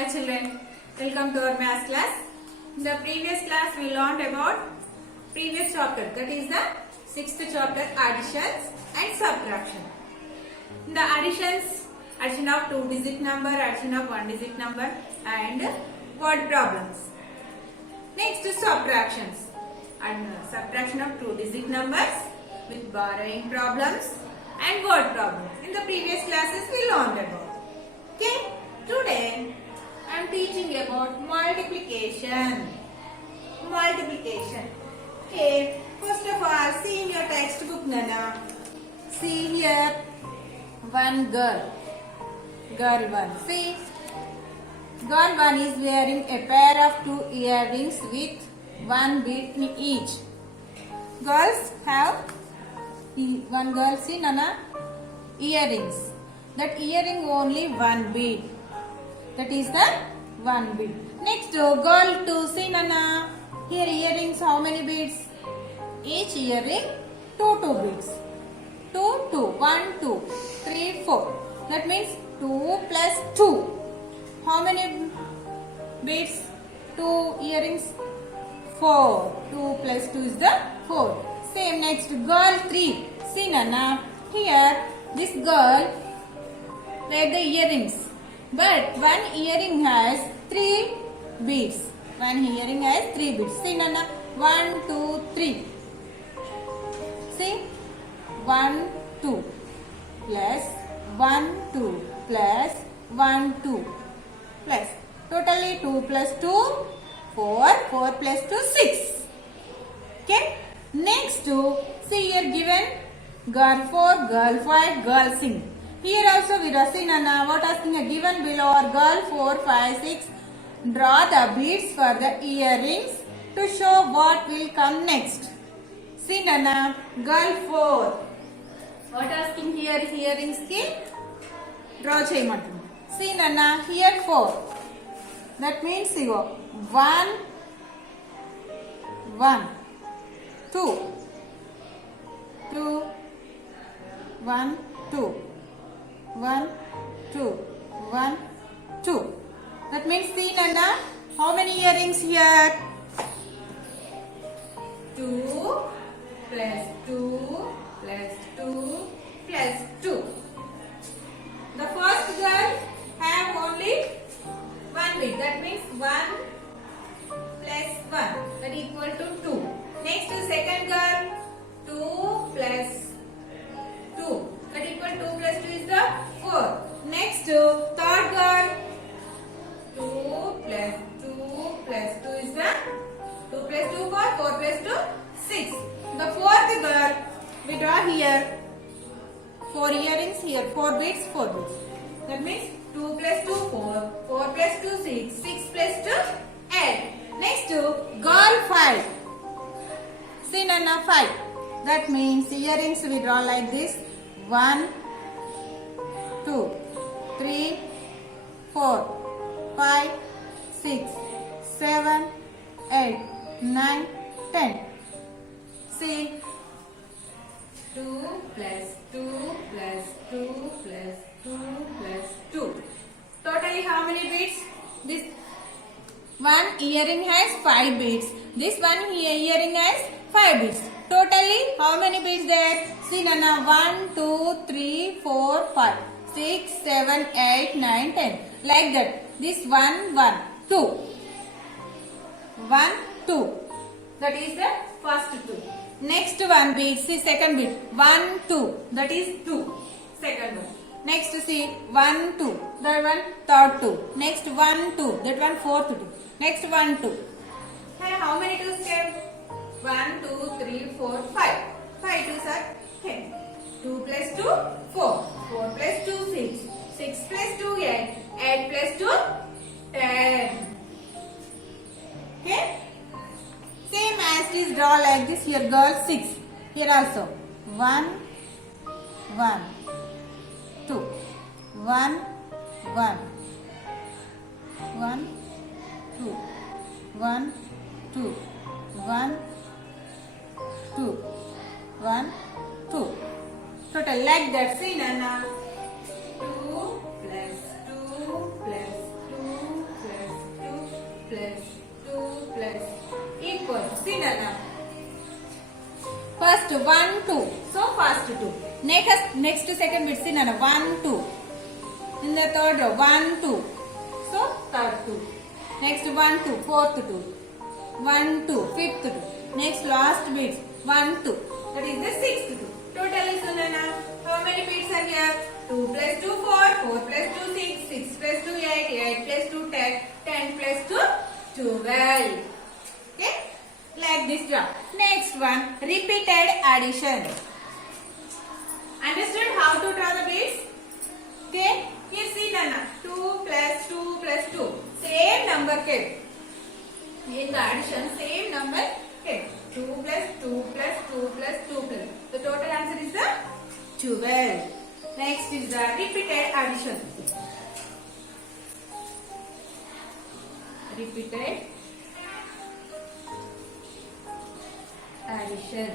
Hi children, welcome to our math class. In the previous class we learned about previous chapter, that is the 6th chapter, additions and subtraction. In the addition of 2-digit number, addition of 1-digit number and word problems. Next subtractions, and subtraction of 2-digit numbers with borrowing problems and word problems. In the previous classes we learned about. Okay, today I am teaching about multiplication. Okay, first of all, see in your textbook, Nana. See here, one girl. Girl 1. See, girl 1 is wearing a pair of 2 earrings with 1 bead in each. Girls have one girl, see Nana, earrings. That earring only 1 bead. That is the 1 bead. Next, girl 2, see Nana, here earrings how many beads? Each earring 2 beads. 2, 2, 1, 2, 3, 4. That means 2 plus 2. How many beads? 2 earrings? 4. 2 plus 2 is the 4. Same next, girl 3. See Nana, here this girl wear the earrings. But one earring has 3 beads. One earring has 3 beads. See Nana, 1, 2, 3. See, 1, 2 plus 1, 2 plus 1, 2 plus totally 2 plus 2, 4, 4 plus 2, 6. Okay. Next, see here given girl 4, girl 5, girl 6. Here also we see Nana, what asking a given below are girl 4, 5, 6. Draw the beads for the earrings to show what will come next. See Nana, girl 4. What asking here is earrings ki draw cheyamantunna. See Nana, here 4. That means you go 1, 1, 2, 2, 1, 2. 1, 2, 1, 2. That means see Nana, how many earrings here? 2 plus 2 plus 2 plus 2. The first girl have only 1 bead. That means 1 plus 1. That equal to 2. Next second girl, 2 plus 2. That equal 2 plus 2 is the 4. Next, third girl, 2 plus 2 plus 2 is the 2 plus 2 4, 4 plus 2 6. The fourth girl, we draw here 4 earrings here, 4 beads, 4 beads. That means 2 plus 2 4, 4 plus 2 6, 6 plus 2 8. Next, girl 5. See Nana, 5. That means earrings we draw like this. 1, 2, 3, 4, 5, 6, 7, 8, 9, 10. See, 2 plus 2 plus 2 plus 2 plus 2. Totally how many beads? This one earring has 5 beads. This one earring has 5 beads. Totally how many beads there? See Nana, 1, 2, 3, 4, 5, 6, 7, 8, 9, 10. Like that. This 1, 1, 2. 1, 2. That is the first 2. Next one bead, see second bead. 1, 2. That is 2. Second one. Next see 1, 2. That one third 2. Next 1, 2. That one fourth 2. Next 1, 2. Hey, how many 2s came? 1, 2, 3, 4, 5. 5 2s are 10. 2 plus 2, 4. 4 plus 2, 6. 6 plus 2, 8. 8 plus 2, 10. Okay? Same as it is draw like this. Here girl 6. Here also. 1, 1, 2. 1, 1. 1, 2. 1, 2. 1, 2. 1, 2. Total like that. See Nana. 2 plus 2 plus 2 plus 2 plus equal. See Nana. First 1 2. So first 2. Next second bit. See Nana. 1 2. In the third row 1 2. So third 2. Next 1 2. Fourth 2. 1 2. Fifth 2. Next last bit 1 2. That is the sixth 2. Total is Nana. How many bits are here? 2 plus 2 4. 4 plus 2 6. 6 plus 2 8. 8 plus 2 10. 10 plus 2 12. Okay. Like this draw. Next one, repeated addition. Understood how to draw the bits? Okay. Here see Nana. 2 plus 2 plus 2. Same number kept. In the addition, same number kept. 2 plus 2 plus 2 plus 2 plus. The total answer is the 12. Next is the repeated addition. Repeated addition.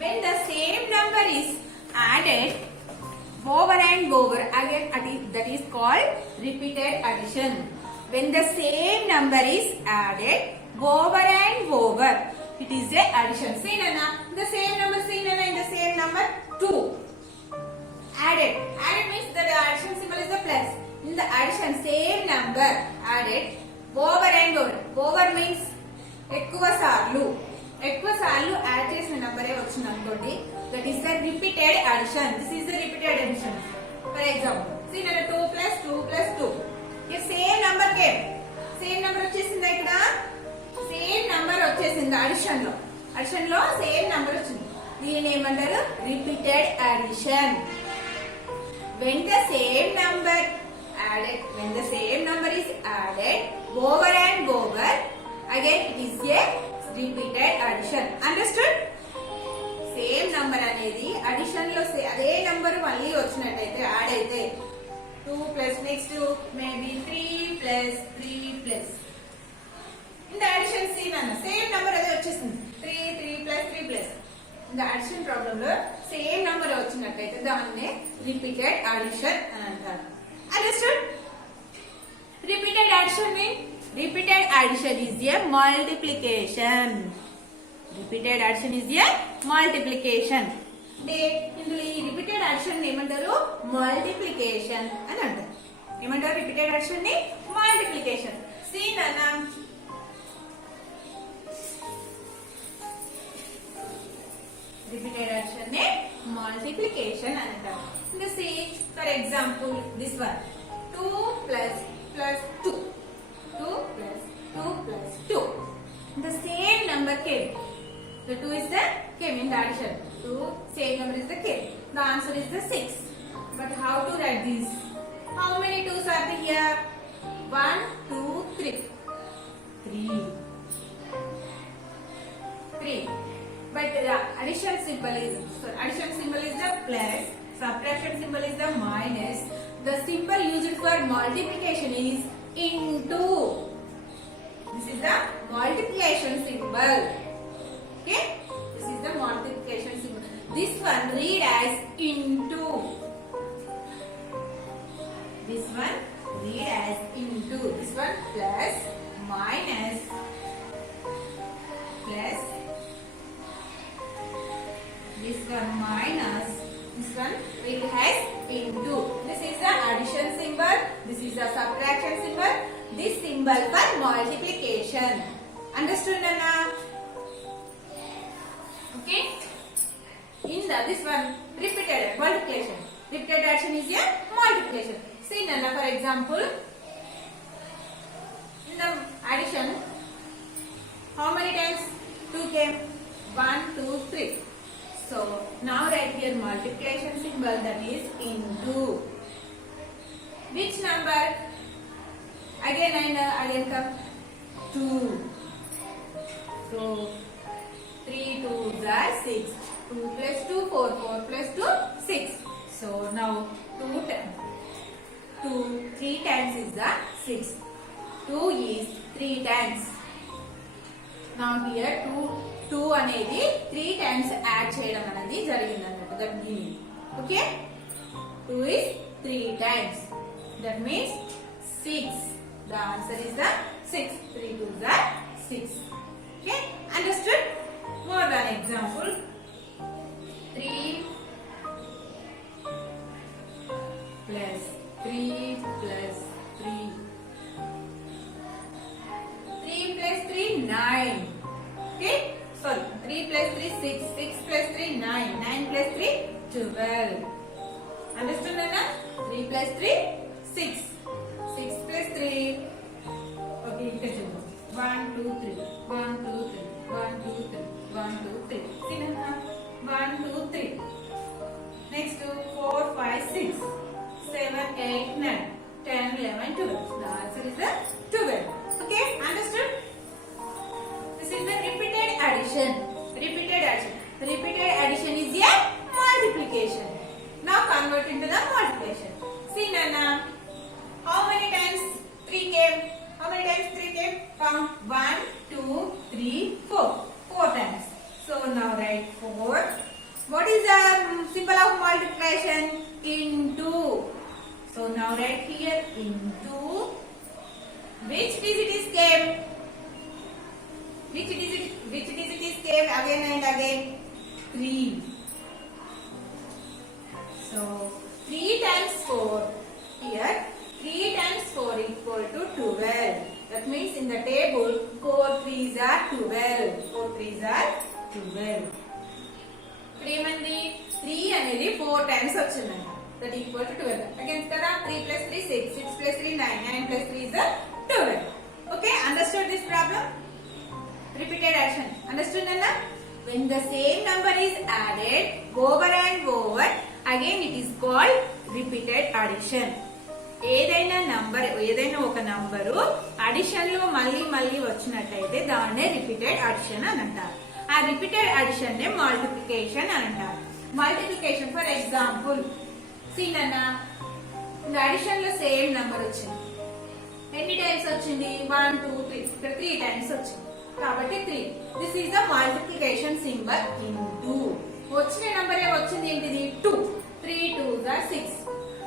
When the same number is added over and over again, that is called repeated addition. When the same number is added over and over, it is a addition. See Nana, the same number, see Nana, in the same number 2. Added means that the addition symbol is the plus. In the addition, same number added over and over. Over means ఎక్కువ సార్లు add చేసిన నంబరే వచ్చింది అనుకోండి. That is the repeated addition. This is the repeated addition. For example, see now 2 plus 2 plus 2. Here same number came. Same number వచ్చేసిందా ఇక్కడ? Same number వచ్చేసింది addition లో. Addition లో same number వచ్చింది. దీనిని ఏమంటారు? Repeated addition. When the same number is added over and over, again it is a repeated addition. Understood? Same number అనేది addition లో అదే number మళ్ళీ వచ్చినట్టయితే యాడ్ అయితే 2 plus next maybe 3 plus 3 plus. In the addition scene అన్న same number అదే వచ్చేసింది 3 plus 3 plus. In the addition problem లో same number వచ్చినట్టయితే దాన్నే repeated addition అని అంటారు. Understood? Repeated addition means repeated addition is a multiplication. Repeated addition is a multiplication. ఇందులో ఈ రిపీటెడ్ అడిషన్ ఏమంటారు? మల్టిప్లికేషన్ అని అంటారు. ఏమంటారు రిపీటెడ్ అడిషన్ ని? మల్టిప్లికేషన్. సి నాన్న రిపీటెడ్ అడిషన్ ని మల్టిప్లికేషన్ అని అంటారు. ఇంకా సి for example this one 2 plus 2 2 plus 2 plus 2. The same number came. The 2 is the came in the addition. 2 same number is the came. The answer is the 6. But how to write this? How many 2s are there here? 1 2 3. 3. But the addition symbol is the plus. Subtraction symbol is the minus. The symbol used for multiplication is into. This is the multiplication symbol. Okay? This is the multiplication symbol. This one read as into. This one read as into. This one plus, minus, plus. This one minus. This one read as into. This is the addition symbol. This is the subtraction symbol. This symbol for multiplication. Understood, Nana? Okay. In this one repeated multiplication. Repeated addition is a multiplication. See, Nana, for example, in the addition, how many times 2 came? 1 2 3. So now write here multiplication symbol, that is into. Which number? Again come 2. So 3 2s are 6. 2 plus 2 4. 4 plus 2 6. So now 3 times is the 6. 2 is 3 times. Now here 2 అనేది 3 times add చేయడం అనేది జరిగింది అన్నమాట. That meaning Okay, 2 is 3 times. That means 6. The answer is the 6. 3 2s are 6. Okay, understood? More than example. 3 plus 3 plus 3. 3 plus 3 9. Okay, sorry, 3 plus 3 6. 6 plus 3 9. 9 plus 3 12. Understood, Nana? 3 plus 3 6. 6 plus 3. Okay, you can do 1 2 3. 1 2 3. 1 2 3. 1 2 3. See, Nana? 1 2 3. Next to 4 5 6 7 8 9 10 11 12. The answer is the 12. Okay, understood? This is the repeated addition. Repeated addition. Repeated addition is a multiplication. Now convert into the multiplication. See, Nana, how many times 3 came? How many times 3 came? Count 1 2 3 4. 4 times. So now write 4. What is the symbol of multiplication? Into. So now write here into. Which digit is came? Which digit is came again and again? 3. So 3 times 4. Here 3 times 4 equal to 12. That means in the table 4 3s are 12. 4 3s are 12. ఇప్పుడు ఏమంది 3 అనేది 4 times వచ్చిందంట. That equal to 12. Again కదా 3 plus 3 6. 6 plus 3 9. 9 plus 3 is 12. Okay, understood this problem? Repeated addition. Understood, Nana? When the same number is added over and over, again it is called repeated addition. ఏదైనా ఒక number addition లో మళ్ళీ మళ్ళీ వచ్చినట్టయితే దాన్నే repeated addition అని అంటారు. ఆ రిపీటెడ్ అడిషన్ నే మల్టిప్లికేషన్ అని అంటారు. మల్టిప్లికేషన్ ఫర్ ఎగ్జాంపుల్ సీనన్నా అడిషన్ లో సేమ్ నంబర్ వచ్చింది. ఎన్ని టైమ్స్ వచ్చింది? 1 2 3. ఇక్కడ 3 టైమ్స్ వచ్చింది కాబట్టి 3. This is the multiplication symbol into. వచ్చిన నంబర్ వచ్చింది ఏంటిది? 2. 3 2s are 6.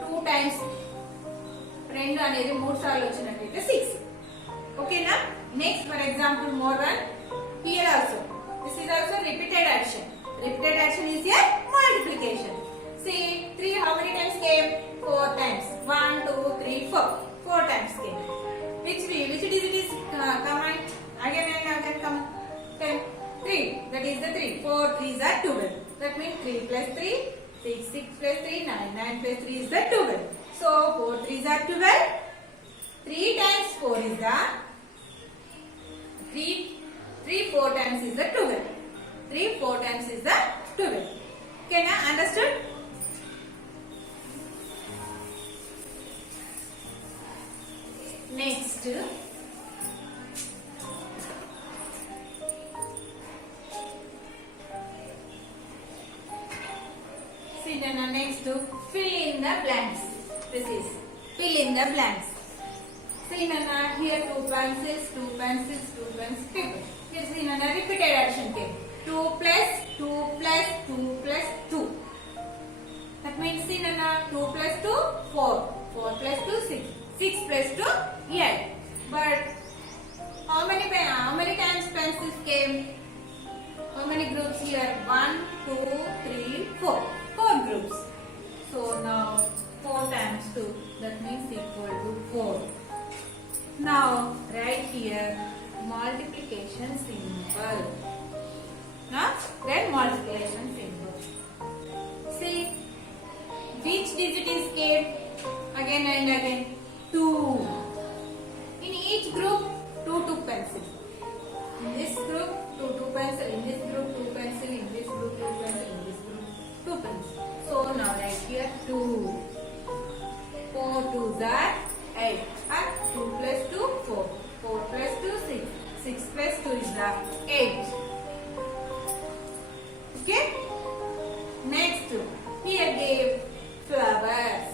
2 టైమ్స్ 2 అనేది 3 సార్లు వచ్చినట్లయితే 6. ఓకేనా? Next for example more one here also. This is also repeated addition. Repeated addition is a multiplication. See, 3 how many times came? 4 times. 1 2 3 4. 4 times came. Which digit is common? Again and again come. 3. That is the 3. 4 3s are 12. That means 3 plus 3 6. 6 plus 3 9. 9 plus 3 is the 12. So 4 3s are 12. 3 times 4 is the 3. 4 times is the 12. 3 4 times is the 12. Okay, now understood? Next, see then next fill in the blanks. This is fill in the blanks. See Nana, here 2 pencils, 2 pencils, 2 pencils, paper. Here see Nana, repeated addition came. 2 plus 2 plus 2 plus 2. That means see Nana, 2 plus 2 4. 4 plus 2 6. 6 plus 2 8. But how many times pencils came? How many groups here? 1 2 3 4. 4 groups. So now 4 times 2, that means equal to 4. Now write here multiplication symbol. Now then multiplication symbol. See which digit is came again and again? 2. In each group 2 took pencil. In this group 2 pencil. In this group 2 pencil. In this group 2 pencil. In this group 2 pencil. So now write here 2. 4 2s are 8. 2 plus 2 4. 4 plus 2 6. 6 plus 2 is 8. Okay. Next here gave flowers.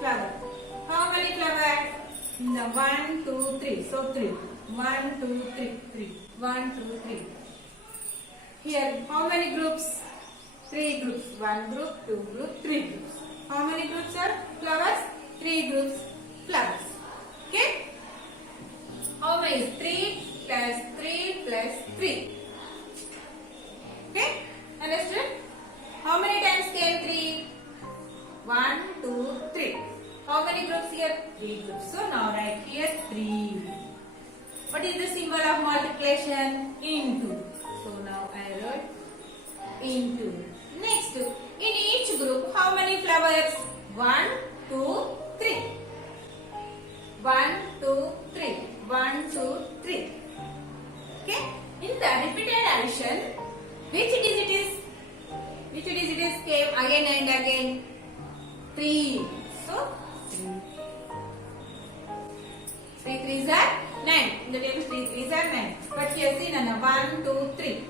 Flower. How many flowers? In the 1 2 3. So 3. 1 2 3 3. 1 2 3. Here how many groups? 3 groups. groups. One group, two groups, three groups. How many groups are flowers? Three groups flowers. Okay? How many is 3 plus 3 plus 3? Okay? Understood? How many times came 3? 1, 2, 3. How many groups here? 3 groups. So now write here 3. What is the symbol of multiplication? Into. So now I wrote into. Next, in each group, how many flowers? 1, 2, 3. 1, 2, 3. 1, 2, 3. Okay? In the repeated addition, which digit is? Which digit is came again and again? 3. So 3. 3 3s are 9. In the table 3 3s are 9. But here see Nana 1, 2, 3.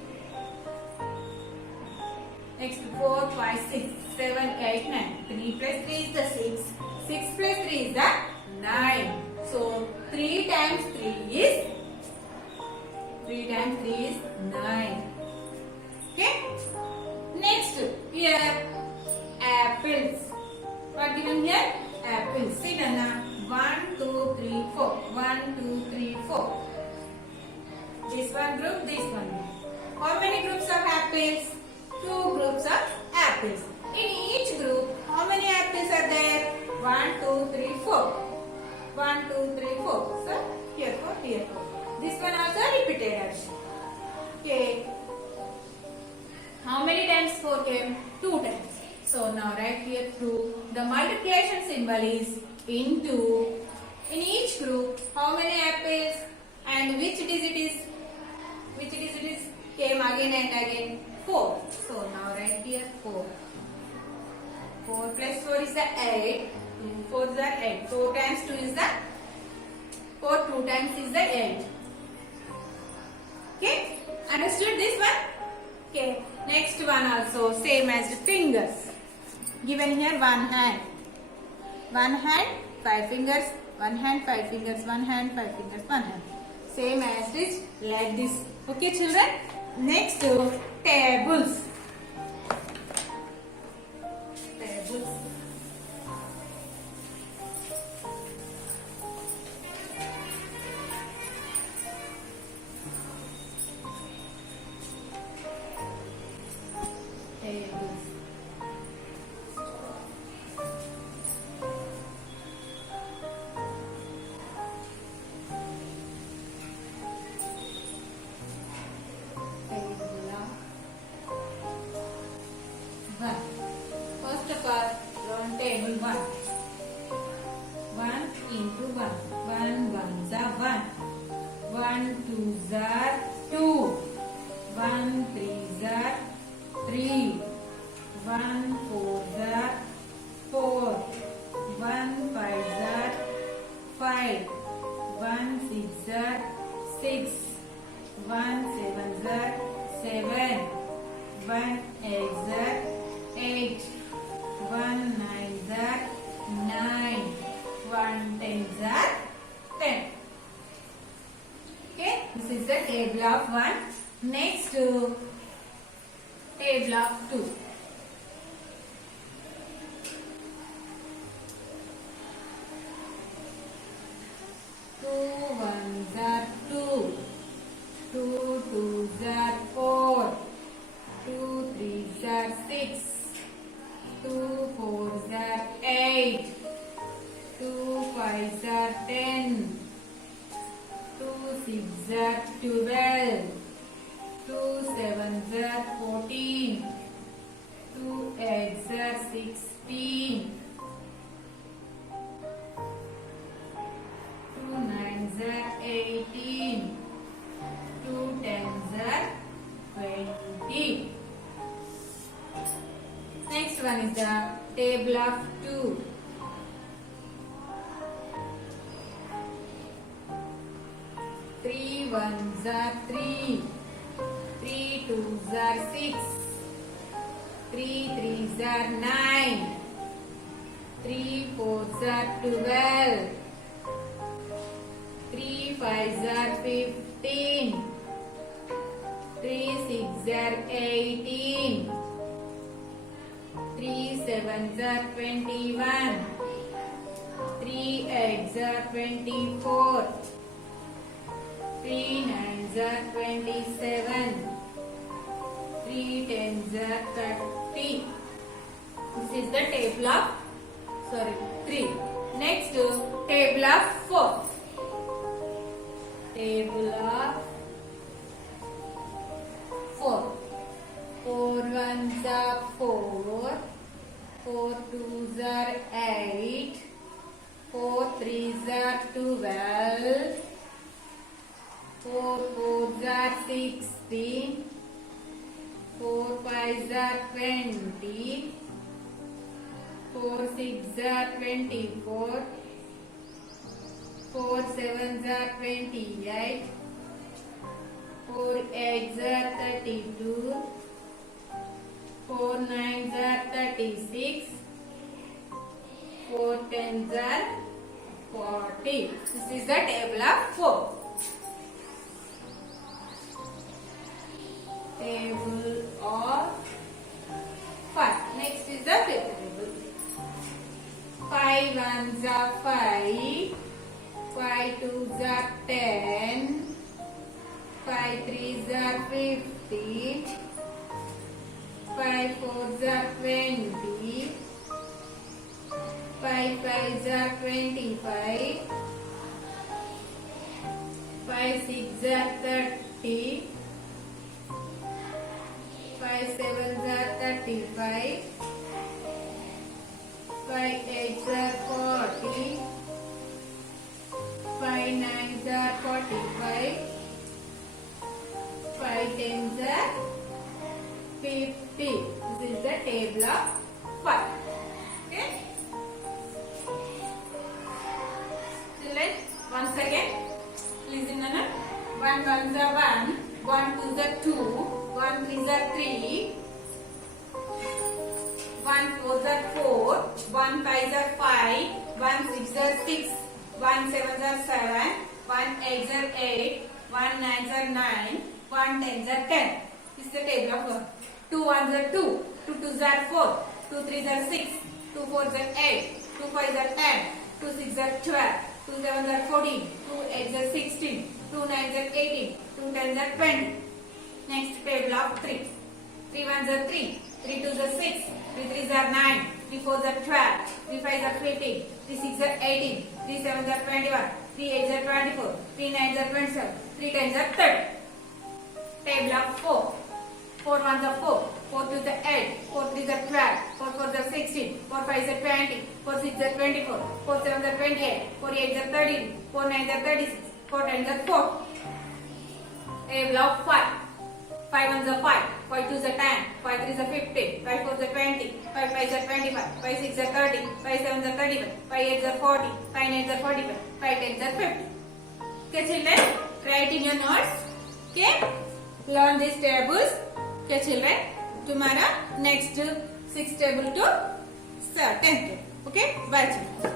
Next 4, 5, 6, 7, 8, 9. 3 plus 3 is the 6. 6 plus 3 is the 9. So 3 times 3 is 9. Okay? Next here apples. What given here? Apples. See Nana. 1, 2, 3, 4. 1, 2, 3, 4. This one group, this one group. How many groups of apples? 2 groups of apples. In each group, how many apples are there? 1, 2, 3, 4. 1, 2, 3, 4. So here 4, here 4. This one also repeated addition. Okay. How many times 4 came? 2 times. So now write here 2. The multiplication symbol is into. In each group, how many apples and which digit is came again and again? 4. So now write here 4. 4 plus 4 is the 8. 2 4 is the 8. 4 times 2 is the 4. 2 times is the 8. Okay? Understood this one? Okay. Next one also same as the fingers. Given here one hand. One hand, 5 fingers. One hand, 5 fingers. One hand, 5 fingers. One hand. Same as this, like this. Okay, children? Next, tables. Tables. Tables. First of all, round table 1. 1 into 1. 1 ones are 1. 1 twos are 2. 1 threes are 3. 1 fours are 4. 1 fives are 5. 1 sixes are 6. 1 sevens are 7. 1 eggs are 8. 1 nines are 9. 1 tens are 10. Okay, this is the table of 1. Next, table of 2. 2 ones are 2. 2 twos are 4. 2 threes are 6. 2 fours are 8. 2 fives are 10. 2 sixes are 12. 2 sevens are 14. 2 eights are 16. 2 nines are 18. 2 tens are 20. Next one is the table of 2. 3 ones are 3. 3 twos are 6. 3 threes are 9. 3 fours are 12. 3 fives are 15. 3 sixes are 18. sevens are 21. 3 eights are 24. 3 nines are 27. 3 tens are 30. This is the table of 3. Next, table of 4. Table of 4. 4 ones are 4. 4 twos are 8. 4 threes are 12. 4 fours are 16. 4 fives are 20. 4 sixes are 24. 4 sevens are 28. 4 eights are 32. 4 nines are 36. 4 tens are 40. This is the table of 4. Table of 5. Next is the fifth table. 5 ones are 5. 5 twos are 10. 5 threes are 15. 5 fours are 20. 5 fives are 25. 5 sixes are 30. 5 sevens are 35. 5 eights are 40. 5 nines are 45. 5 tens are 50. This is the table of 5. Okay. Children, once again, listen Nana. 1 ones are 1. 1 twos are 2. 1 threes are 3. 1 fours are 4. 1 fives are 5. 1 sixes are 6. 1 sevens are 7. 1 eights are 8. 1 nines are 9. 1 tens are 10. This is the table of 1. 2 ones are 2. 2 twos are 4. 2 threes are 6. 2 fours are 8. 2 fives are 10. 2 sixes are 12. 2 sevens are 14. 2 eights are 16. 2 nines are 18. 2 tens are 20. Next, table of 3. 3 ones are 3. 3 twos are 6. 3 threes are 9. 3 fours are 12. 3 fives are 15. 3 sixes are 18. 3 sevens are 21. 3 eights are 24. 3 nines are 27. 3 tens are 30. Table of 4. 4 ones are 4. 4 twos are 8. 4 threes are 12. 4 fours are 16. 4 fives are 20. 4 sixes are 24. 4 sevens are 28. 4 eights are 30. 4 nines are 36. 4 tens are 4. Table of 5. 5 ones are 5. 5 twos are 10. 5 threes are 15. 5 fours are 20. 5 fives are 25. 5 sixes are 30. 5 sevens are 35. 5 eights are 40. 5 nines are 45. 5 tens are 50. Okay children, write in your notes. Okay, learn these tables. Okay children, tomorrow next 6th table to 10th. Okay, bye children.